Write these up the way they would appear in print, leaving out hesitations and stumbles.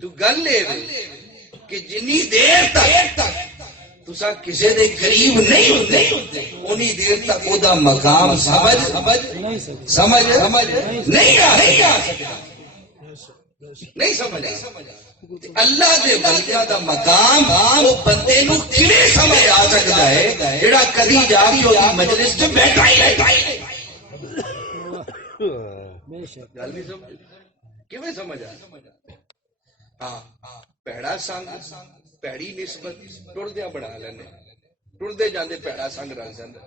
تو گل لے کہ جنی دیر تک تسا کسے دے قریب نہیں ہوتے انہی دیر تک او دا مقام سمجھ نہیں آ سکتا نہیں سمجھ اللہ دے ولیاں دا مقام وہ بندے نو کیویں سمجھ آ سکتا ہے جڑا کدی جا کے او دی مجلس تے بیٹھا ہی نہیں گل نہیں سمجھ کیویں سمجھ آ ہاں پیڑا سنگ پیڑی نسبت ٹردیا بنا لینے ٹردے جاندے پیڑا سنگ رل جاندا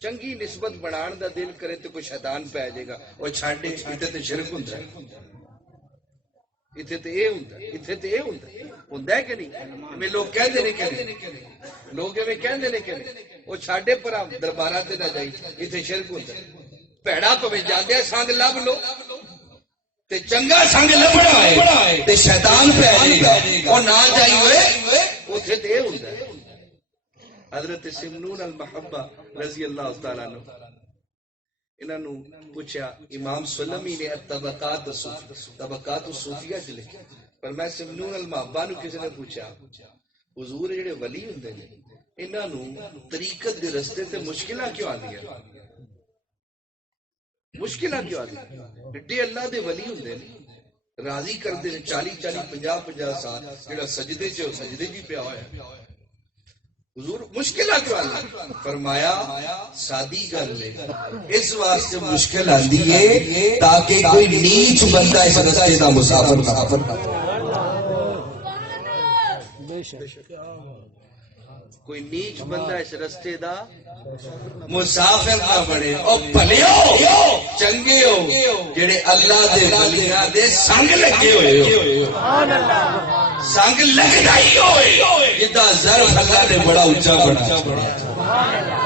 چنگی نسبت بنان دا دل کرے تو کوئی شیطان پہ جائے گا وہ چھاڑے اتنے تے شرک ہوندا ہے اتنے تے اے ہوندا اتنے تے اے ہوندا ہے کہ نہیں میں لوگ کہندے نے کہ لوگ ایویں کہندے نے کہ وہ چھاڑے پر درباراں تے نہ جائی اتنے شرک ہوندا ہے پیڑا پویں جاندے سنگ لب لو تے چنگا سنگ لبڑا ہے تے شیطان پہ آئے گا اور نہ جائی ہوئے اتنے تے ہوندا ہے حضرت سمنون المحبہ رضی اللہ تعالیٰ عنہ انہوں نے پوچھا امام سلمی نے طبقات الصوفیہ چ لکھا پر میں سمنون المحبہ نو کسی نے پوچھا حضور جڑے ولی ہوندے نے انہاں نو طریقت دے رستے تے مشکلاں کیوں آندیاں مشکلاں کیوں آدھی ڈے اللہ دے ولی ہوندے نے راضی کرتے ہیں 40-50 سال جڑا سجدے چ سجدے جی پیا ہویا حضور مشکلاں کیوں آندی فرمایا سادی گل ہے اس واسطے مشکل آندی ہے تاکہ کوئی نیچ بندہ اس رستے دا مسافر نہ کوئی نیچ بندہ اس رستے دا مسافر نہ بنے او بھلیو چنگے ہو جڑے اللہ دے ولیاں دے سنگ لگے ہوئے ہو سبحان اللہ سنگ لگدا ہی ہوئے جدا ظرف اللہ نے بڑا اونچا بنا